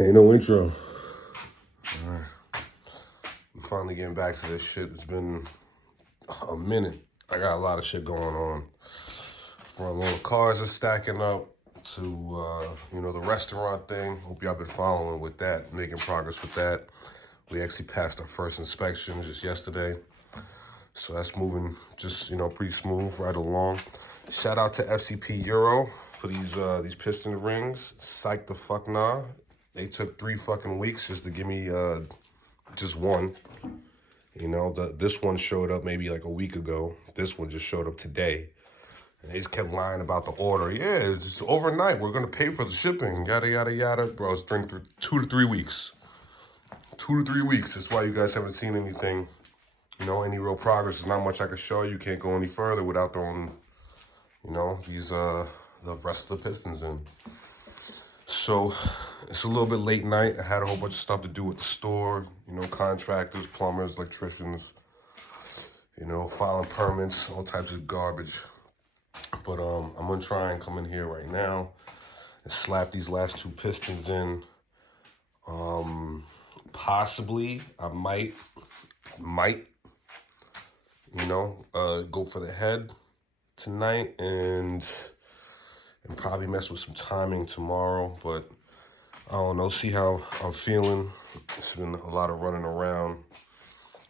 Ain't no intro. Alright. We finally getting back to this shit. It's been a minute. I got a lot of shit going on. From all the cars are stacking up to, the restaurant thing. Hope y'all been following with that, making progress with that. We actually passed our first inspection just yesterday. So that's moving just, pretty smooth, right along. Shout out to FCP Euro for these piston rings. Psych the fuck nah. They took 3 fucking weeks just to give me just one. This one showed up maybe like a week ago. This one just showed up today. And they just kept lying about the order. Yeah, it's just overnight. We're going to pay for the shipping. Yada, yada, yada. Bro, it's been 2 to 3 weeks. 2 to 3 weeks. That's why you guys haven't seen anything. Any real progress. There's not much I can show you. Can't go any further without throwing, the rest of the pistons in. So it's a little bit late night. I had a whole bunch of stuff to do with the store, contractors, plumbers, electricians, filing permits, all types of garbage. But I'm gonna try and come in here right now and slap these last 2 pistons in. Possibly I might, go for the head tonight and probably mess with some timing tomorrow, but I don't know, see how I'm feeling. It's been a lot of running around,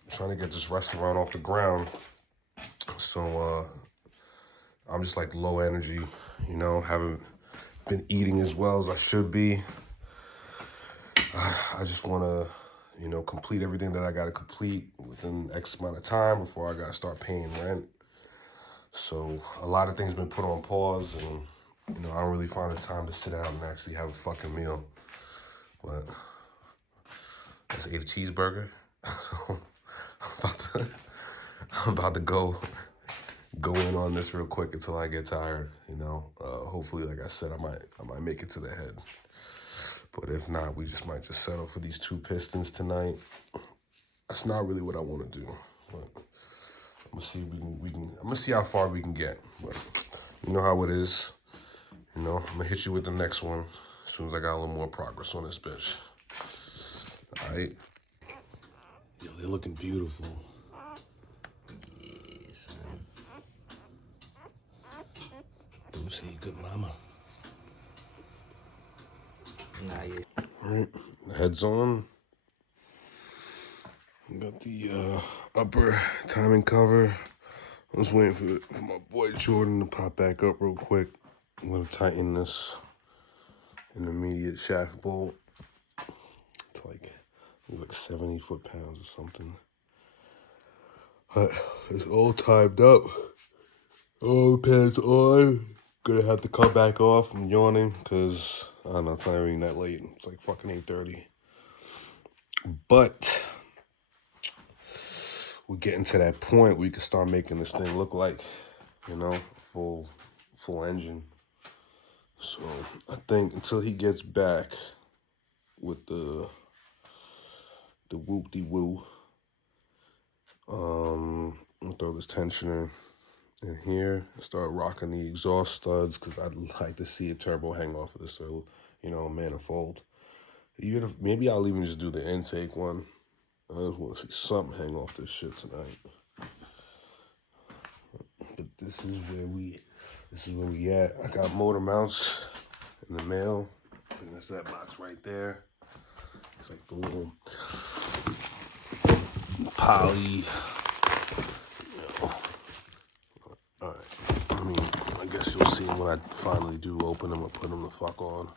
trying to get this restaurant off the ground. So I'm just like low energy, haven't been eating as well as I should be. I just want to, complete everything that I got to complete within X amount of time before I got to start paying rent. So a lot of things been put on pause, and I don't really find the time to sit down and actually have a fucking meal. But I just ate a cheeseburger, so I'm about to go in on this real quick until I get tired. Hopefully, like I said, I might make it to the head. But if not, we might just settle for these 2 pistons tonight. That's not really what I want to do. But I'm gonna see I'm gonna see how far we can get. But you know how it is. I'm gonna hit you with the next one as soon as I got a little more progress on this bitch. All right. Yo, they're looking beautiful. Yes. Lucy, good mama. Nah, yeah. All right, heads on. Got the upper timing cover. I was waiting for my boy Jordan to pop back up real quick. I'm gonna tighten this intermediate shaft bolt. It's like 70 foot-pounds or something. But it's all timed up. All pads on. Gonna have to come back off. I'm yawning because I don't know, it's not even that late. It's like fucking 8:30. But we're getting to that point where we can start making this thing look like, full engine. So I think until he gets back with the whoop-de-woo, I'll throw this tensioner in here and start rocking the exhaust studs because I'd like to see a turbo hang off of this, manifold. Even if maybe I'll even just do the intake one. I just want to see something hang off this shit tonight. But this is where we at. I got motor mounts in the mail. And that's that box right there. It's like the little poly. All right. I guess you'll see when I finally do open them and put them the fuck on.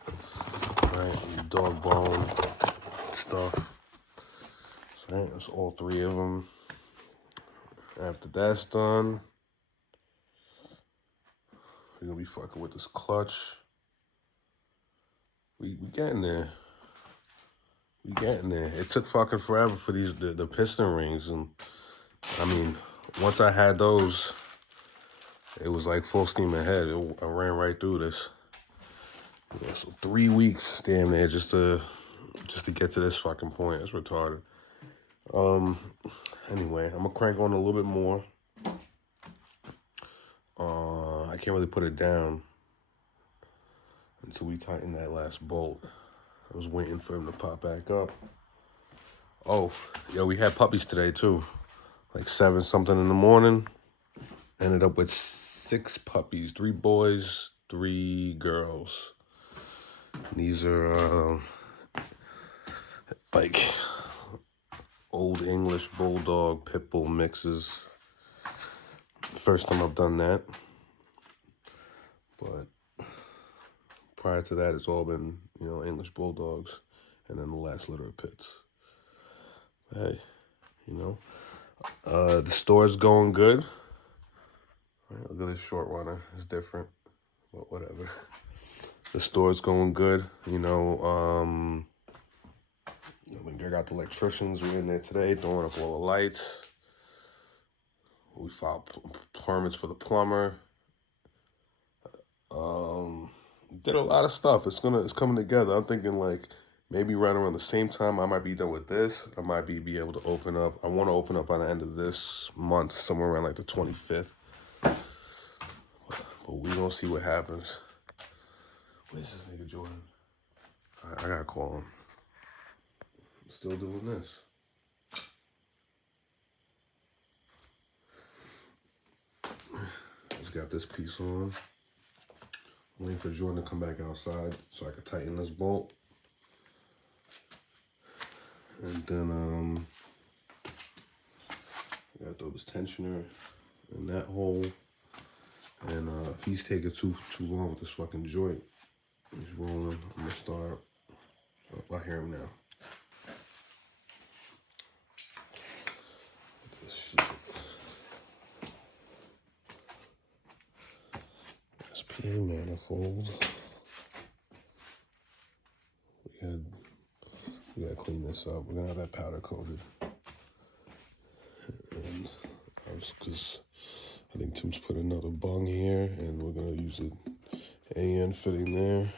All right, dog bone stuff. So right, that's all 3 of them. After that's done, we're gonna be fucking with this clutch. We getting there. We getting there. It took fucking forever for the piston rings, and once I had those, it was like full steam ahead. I ran right through this. Yeah, so 3 weeks, damn near, just to get to this fucking point. It's retarded. Anyway, I'm gonna crank on a little bit more. I can't really put it down until we tighten that last bolt. I was waiting for him to pop back up. Oh, yo, we had puppies today too. Like 7 something in the morning. Ended up with 6 puppies, 3 boys, 3 girls. And these are like old English bulldog pit bull mixes. First time I've done that. But prior to that, it's all been, English bulldogs, and then the last litter of pits. Hey, the store's going good. Right, look at this short runner. It's different, but whatever. The store's going good. I got the electricians. We're in there today throwing up all the lights. We filed permits for the plumber. Did a lot of stuff. It's coming together. I'm thinking like maybe right around the same time I might be done with this. I might be able to open up. I want to open up by the end of this month, somewhere around like the 25th. But we gonna see what happens. Where's this nigga Jordan? I gotta call him. I'm still doing this. Just got this piece on. I'm waiting for Jordan to come back outside so I can tighten this bolt. And then I gotta throw this tensioner in that hole. And if he's taking too long with this fucking joint, he's rolling. I'm gonna start. Oh, I hear him now. This shit. This PA manifold. We gotta clean this up. We're gonna have that powder coated. And because I think Tim's put another bung here, and we're gonna use an AN fitting there.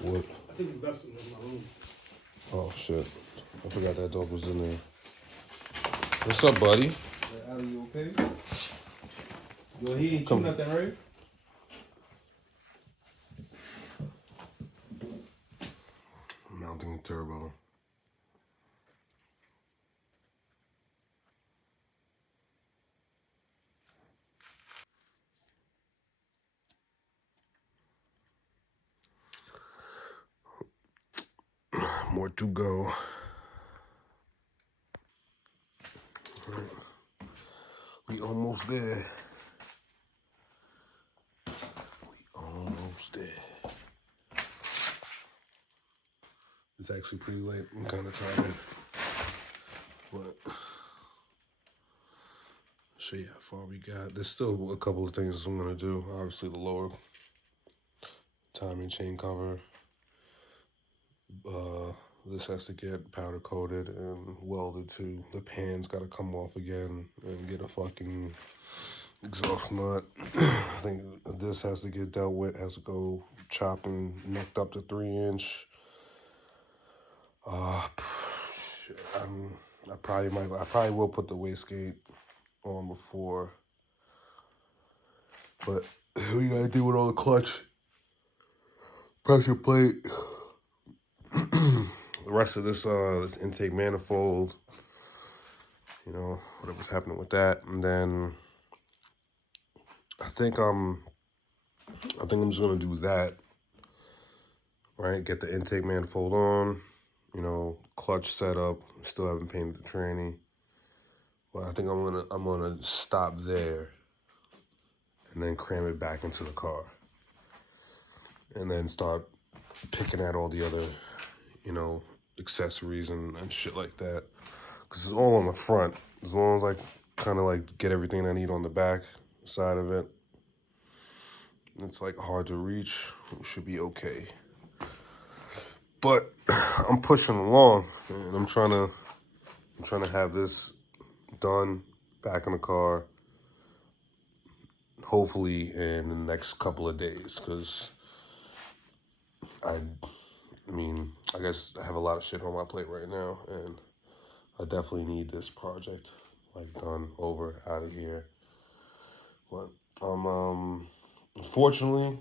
What? I think you left some in my room. Oh shit! I forgot that dog was in there. What's up, buddy? Hey, Ali, you okay? Yo, he ain't chew nothing, right? Mounting the turbo. More to go. We almost there. Almost there. It's actually pretty late. I'm kind of tired. But show you how far we got. There's still a couple of things I'm going to do. Obviously, the lower timing chain cover. This has to get powder coated and welded too. The pan's got to come off again and get a fucking exhaust nut. I think this has to get dealt with. Has to go chopped and necked up to 3-inch. Shit, I probably will put the wastegate on before. But we gotta deal with all the clutch, pressure plate, the rest of this this intake manifold. Whatever's happening with that, and then I think I'm just gonna do that. Right, get the intake manifold on. Clutch setup. Still haven't painted the tranny, but I think I'm gonna stop there, and then cram it back into the car, and then start picking at all the other, accessories and shit like that. Because it's all on the front. As long as I kind of like get everything I need on the back side of it, it's like hard to reach. It should be okay. But I'm pushing along, and I'm trying to have this done back in the car, hopefully in the next couple of days, because I guess I have a lot of shit on my plate right now, and I definitely need this project done, over, out of here. But unfortunately,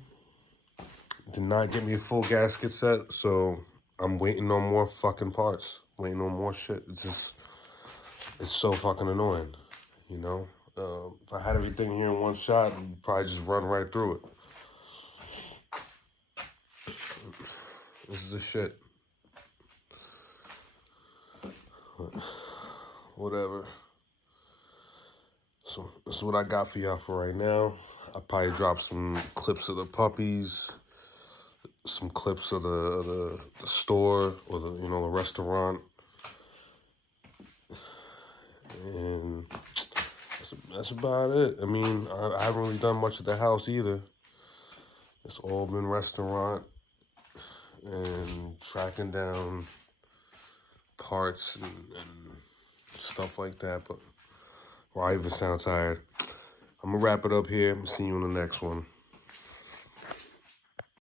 did not get me a full gasket set, so I'm waiting on more fucking parts. Waiting on more shit. It's so fucking annoying, you know? If I had everything here in one shot, I'd probably just run right through it. This is the shit. But whatever. So this is what I got for y'all for right now. I'll probably drop some clips of the puppies, some clips of the store or the the restaurant, and that's about it. I mean, I haven't really done much at the house either. It's all been restaurant and tracking down parts and stuff like that. But I even sound tired. I'm gonna wrap it up here. See you in the next one.